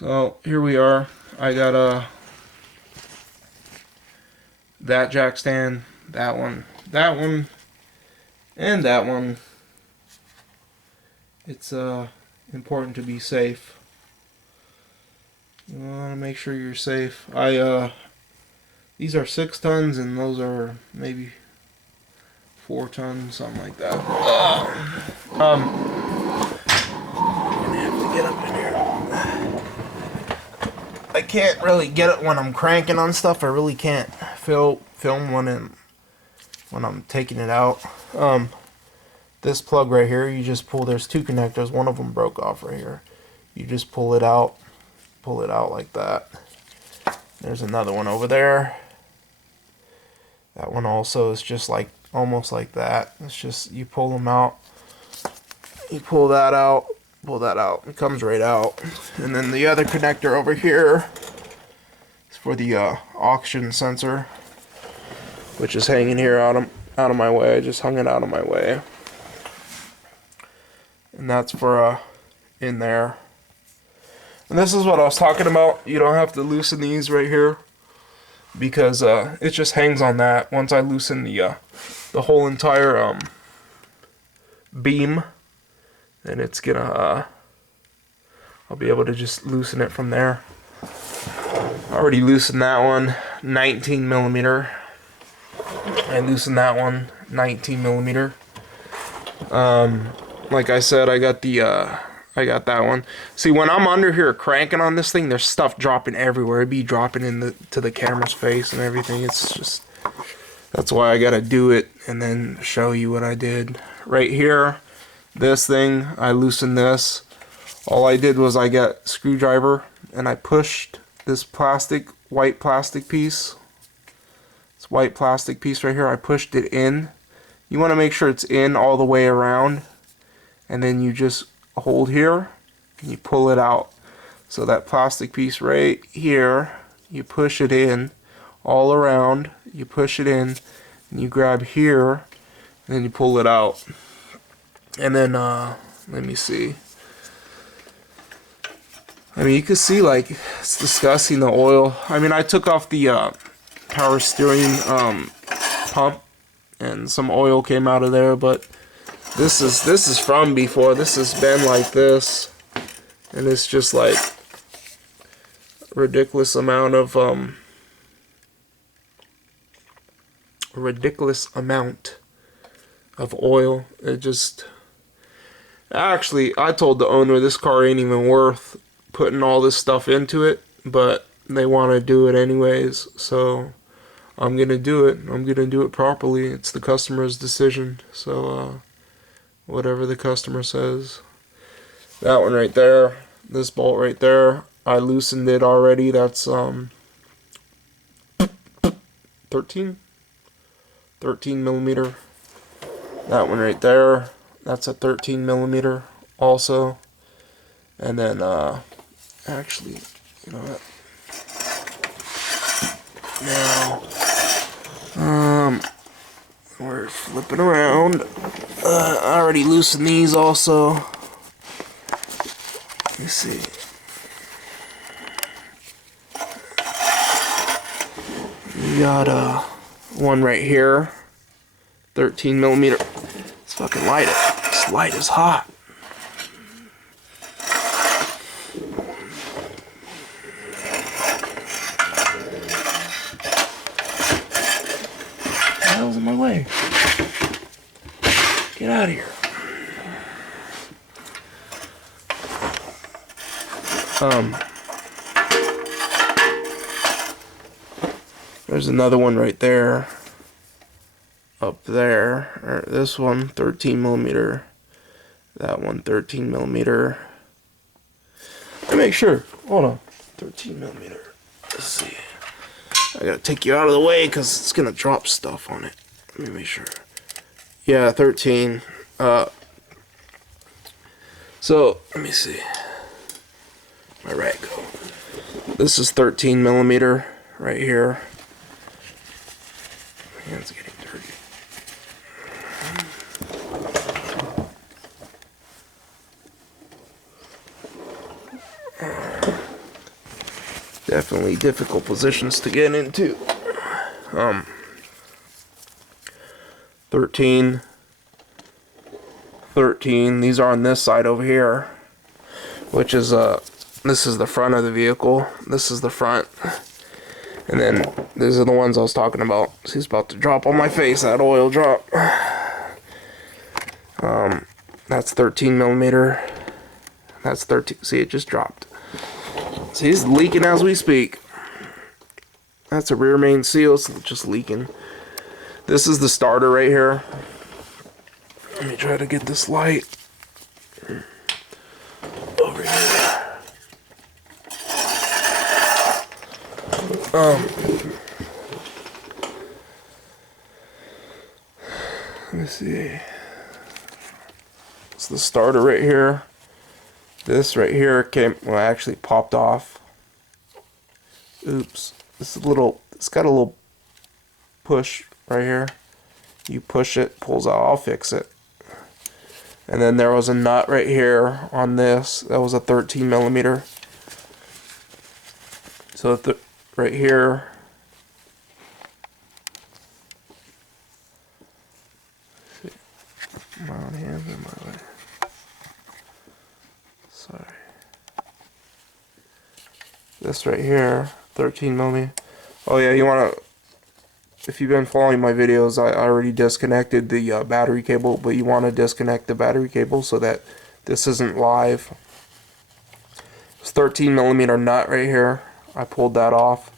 So here we are. I got that jack stand, that one, and that one. It's important to be safe. You want to make sure you're safe. These are 6 tons and those are maybe 4 tons, something like that. I'm gonna have to get up in here. I can't really get it when I'm cranking on stuff. I really can't film when I'm taking it out. This plug right here, you just pull. There's 2 connectors. One of them broke off right here. You just pull it out like that. There's another one over there. That one also is just like almost like that. It's just you pull them out. You pull that out. Pull that out. It comes right out. And then the other connector over here is for the oxygen sensor, which is hanging here out of my way. I just hung it out of my way. And that's for in there. And this is what I was talking about. You don't have to loosen these right here because it just hangs on that. Once I loosen the whole entire beam, then it's gonna I'll be able to just loosen it from there. I already loosened that one, 19 millimeter. I loosened that one, 19 millimeter. Like I said, I got that one. See, when I'm under here cranking on this thing, there's stuff dropping everywhere. It'd be dropping to the camera's face and everything. It's just, that's why I gotta do it and then show you what I did. Right here, this thing, I loosened this. All I did was I got a screwdriver and I pushed this white plastic piece. This white plastic piece right here, I pushed it in. You want to make sure it's in all the way around. And then you just hold here and you pull it out. So that plastic piece right here, you push it in all around. You push it in and you grab here and then you pull it out. And then let me see. I mean, you can see like it's disgusting, the oil. I mean, I took off the power steering pump and some oil came out of there, but this is from before. This has been like this, and it's just like a ridiculous amount of oil. It just, actually, I told the owner this car ain't even worth putting all this stuff into it, but they want to do it anyways, so I'm gonna do it. I'm gonna do it properly. It's the customer's decision, so whatever the customer says. That one right there, this bolt right there, I loosened it already. That's 13 millimeter. That one right there, that's a 13 millimeter also. And then actually, you know what, now we're flipping around. I already loosened these also. Let me see. We got one right here, 13 millimeter. Let's fucking light it. This light is hot. What the hell's in my way? Get out of here. There's another one right there. Up there. Or this one, 13 millimeter. That one, 13 millimeter. Let me make sure. Hold on. 13 millimeter. Let's see. I gotta take you out of the way because it's gonna drop stuff on it. Let me make sure. Yeah, 13. So let me see. My right go. This is 13 millimeter right here. My hand's getting dirty. Definitely difficult positions to get into. 13. These are on this side over here, which is this is the front of the vehicle. This is the front. And then these are the ones I was talking about. He's about to drop on my face, that oil drop. That's 13 millimeter. That's 13. See, it just dropped. So he's leaking as we speak. That's a rear main seal, it's just leaking. This is the starter right here. Let me try to get this light over here. Let me see. It's the starter right here. This right here actually popped off. Oops. It's got a little push right here. You push it, pulls out. I'll fix it. And then there was a nut right here on this. That was a 13 millimeter. So right here. My hands in my way. Sorry. This right here, 13 millimeter. Oh yeah, you wanna. If you've been following my videos, I already disconnected the battery cable, but you want to disconnect the battery cable so that this isn't live. It's 13 millimeter nut right here. I pulled that off.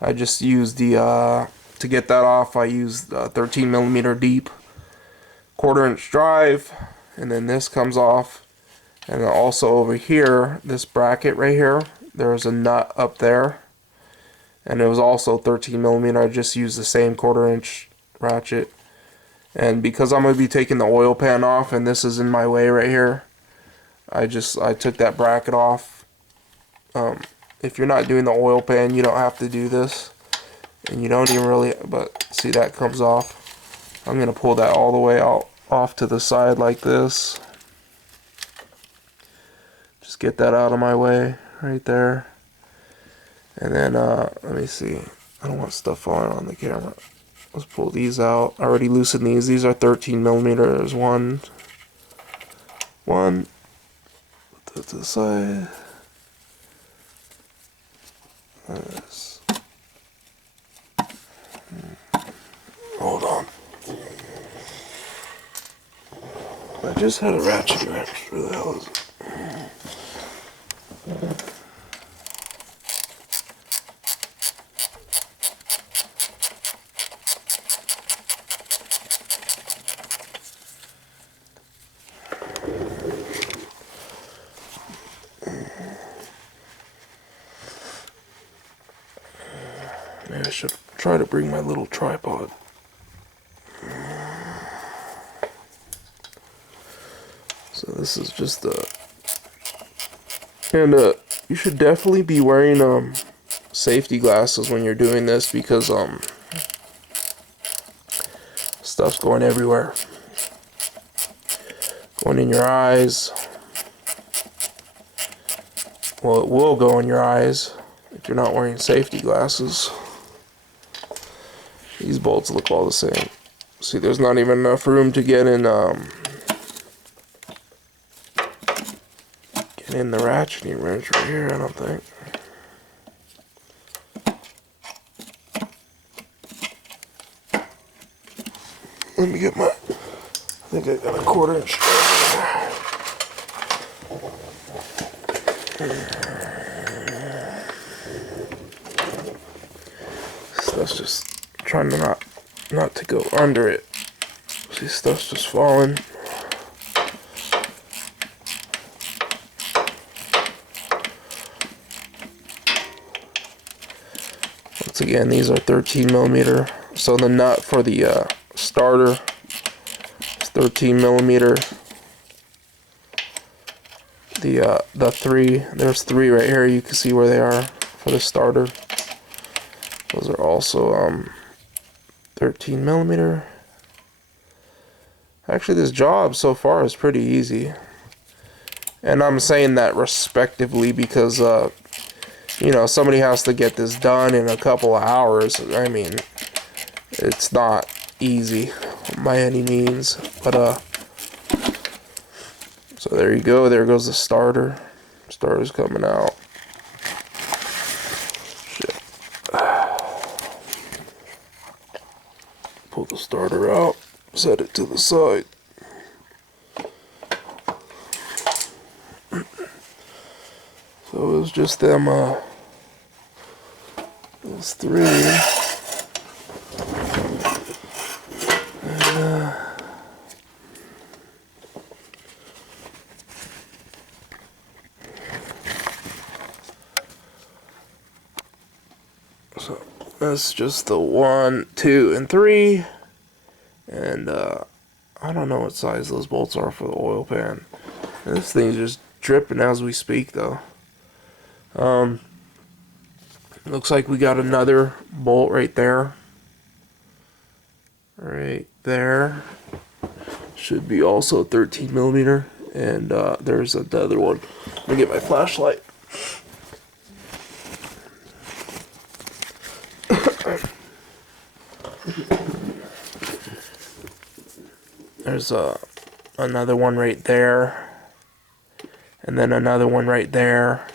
I just used the to get that off. I used 13 millimeter deep, 1/4 inch drive, and then this comes off. And then also over here, this bracket right here, there's a nut up there. And it was also 13 millimeter. I just used the same 1/4 inch ratchet. And because I'm going to be taking the oil pan off, and this is in my way right here, I took that bracket off. If you're not doing the oil pan, you don't have to do this. And you don't even really, but see, that comes off. I'm going to pull that all the way out off to the side like this. Just get that out of my way right there. And then, let me see. I don't want stuff falling on the camera. Let's pull these out. I already loosened these. These are 13 millimeter. There's one. Put that to the side. This. Hold on. I just had a ratchet wrench. Where the hell is it? Maybe I should try to bring my little tripod. So this is just the... And you should definitely be wearing safety glasses when you're doing this, because stuff's going everywhere. Going in your eyes. Well, it will go in your eyes if you're not wearing safety glasses. These bolts look all the same. See, there's not even enough room to get in the ratcheting wrench right here, I don't think. Let me get my... I think I got a 1/4 inch. Stuff's just trying to not to go under it. See, stuff's just falling. Once again, these are 13 millimeter. So the nut for the starter is 13 millimeter. The there's 3 right here. You can see where they are for the starter. Those are also 13 millimeter. Actually, this job so far is pretty easy. And I'm saying that respectively because you know, somebody has to get this done in a couple of hours. I mean, it's not easy by any means, but so there you go. There goes the starter. Starter's coming out. Shit. Pull the starter out. Set it to the side. So it was just them, those three. So that's just the 1, 2, and 3. And I don't know what size those bolts are for the oil pan. This thing's just dripping as we speak, though. Looks like we got another bolt right there. Right there. Should be also 13 millimeter. And there's another one. Let me get my flashlight. There's another one right there. And then another one right there.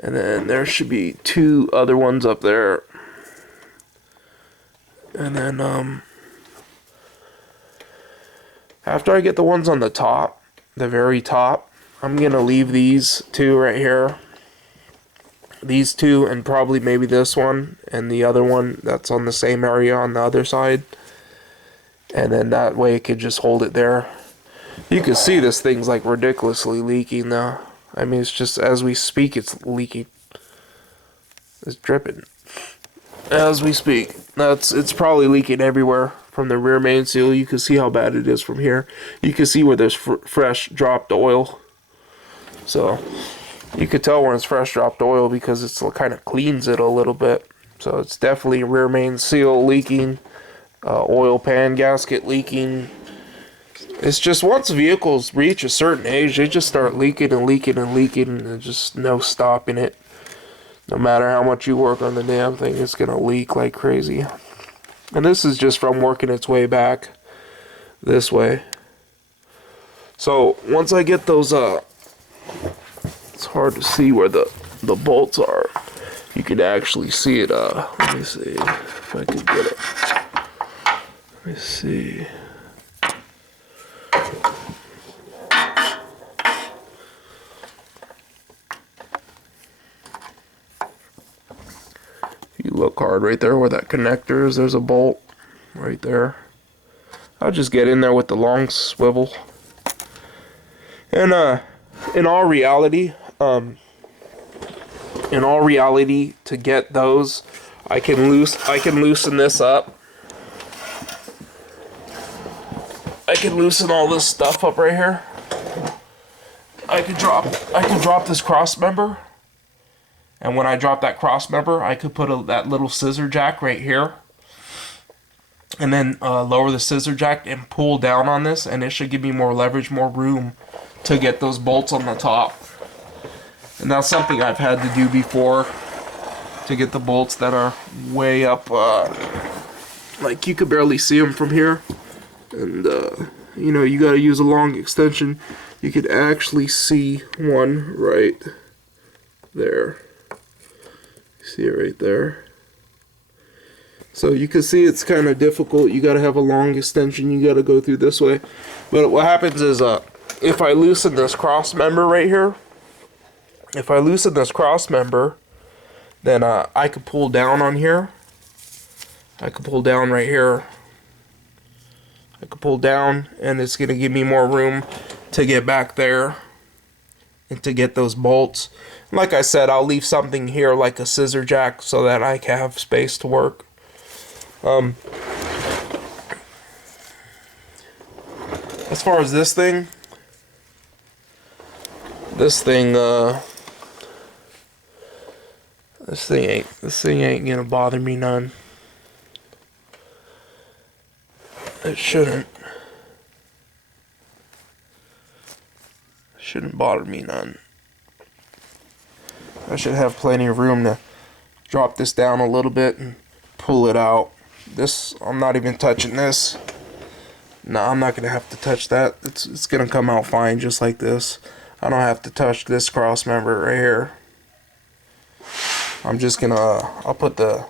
And then there should be 2 other ones up there. And then, after I get the ones on the top, the very top, I'm going to leave these 2 right here. These 2 and probably maybe this one and the other one that's on the same area on the other side. And then that way it could just hold it there. You can see this thing's like ridiculously leaking though. I mean, it's just as we speak, it's leaking. It's dripping as we speak. It's probably leaking everywhere from the rear main seal. You can see how bad it is from here. You can see where there's fresh dropped oil. So you could tell when it's fresh dropped oil because it's kind of cleans it a little bit. So it's definitely rear main seal leaking, oil pan gasket leaking. It's just once vehicles reach a certain age, they just start leaking and leaking and leaking, and there's just no stopping it. No matter how much you work on the damn thing, it's going to leak like crazy. And this is just from working its way back this way. So once I get those, it's hard to see where the bolts are. You can actually see it. Let me see if I can get it. Let me see. You look hard right there where that connector is. There's a bolt right there. I'll just get in there with the long swivel. And in all reality, to get those, I can loosen this up. I can loosen all this stuff up right here. I can drop this cross member. And when I drop that cross member, I could put that little scissor jack right here. And then lower the scissor jack and pull down on this. And it should give me more leverage, more room to get those bolts on the top. And that's something I've had to do before. To get the bolts that are way up. Like you could barely see them from here. And, you know, you got to use a long extension. You could actually see one right there. See it right there. So you can see it's kind of difficult. You got to have a long extension. You got to go through this way. But what happens is if I loosen this cross member right here, then I could pull down on here. I could pull down right here. I could pull down, and it's going to give me more room to get back there and to get those bolts. Like I said, I'll leave something here like a scissor jack so that I can have space to work. As far as this thing ain't gonna bother me none. It shouldn't bother me none. I should have plenty of room to drop this down a little bit and pull it out. This, I'm not even touching this. No, I'm not gonna have to touch that. It's gonna come out fine just like this. I don't have to touch this cross member right here. I'm just gonna I'll put the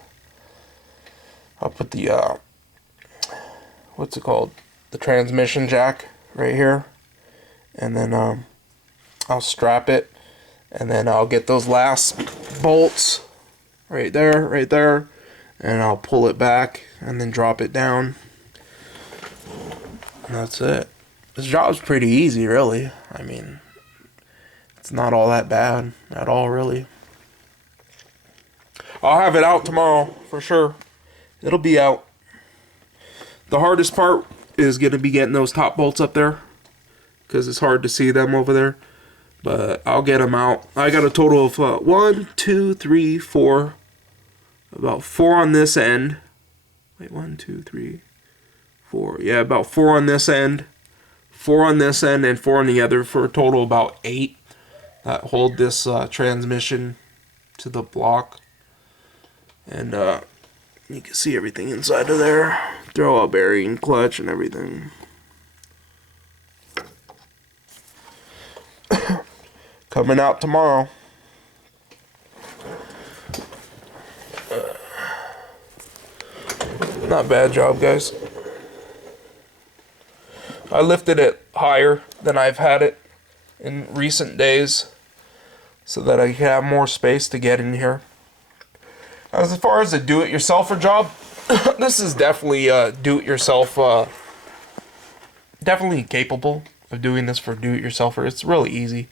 what's it called? The transmission jack right here. And then I'll strap it, and then I'll get those last bolts right there, and I'll pull it back and then drop it down. And that's it. This job's pretty easy, really. I mean, it's not all that bad at all, really. I'll have it out tomorrow for sure. It'll be out. The hardest part is going to be getting those top bolts up there, because it's hard to see them over there. But I'll get them out. I got a total of 1, 2, 3, 4. About 4 on this end. Wait, 1, 2, 3, 4. Yeah, about 4 on this end. 4 on this end and 4 on the other, for a total about 8 that hold this transmission to the block. And you can see everything inside of there. Throw out bearing, clutch, and everything. Coming out tomorrow. Not bad job, guys. I lifted it higher than I've had it in recent days, so that I can have more space to get in here. As far as a do-it-yourselfer job, this is definitely do-it-yourself. Definitely capable of doing this for do-it-yourselfer. It's really easy,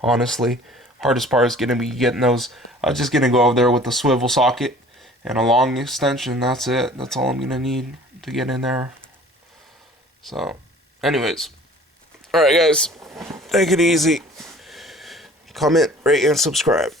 honestly. Hardest part is going to be getting those. I'm just going to go over there with the swivel socket and a long extension. That's it. That's all I'm going to need to get in there. So, anyways. Alright, guys. Take it easy. Comment, rate, and subscribe.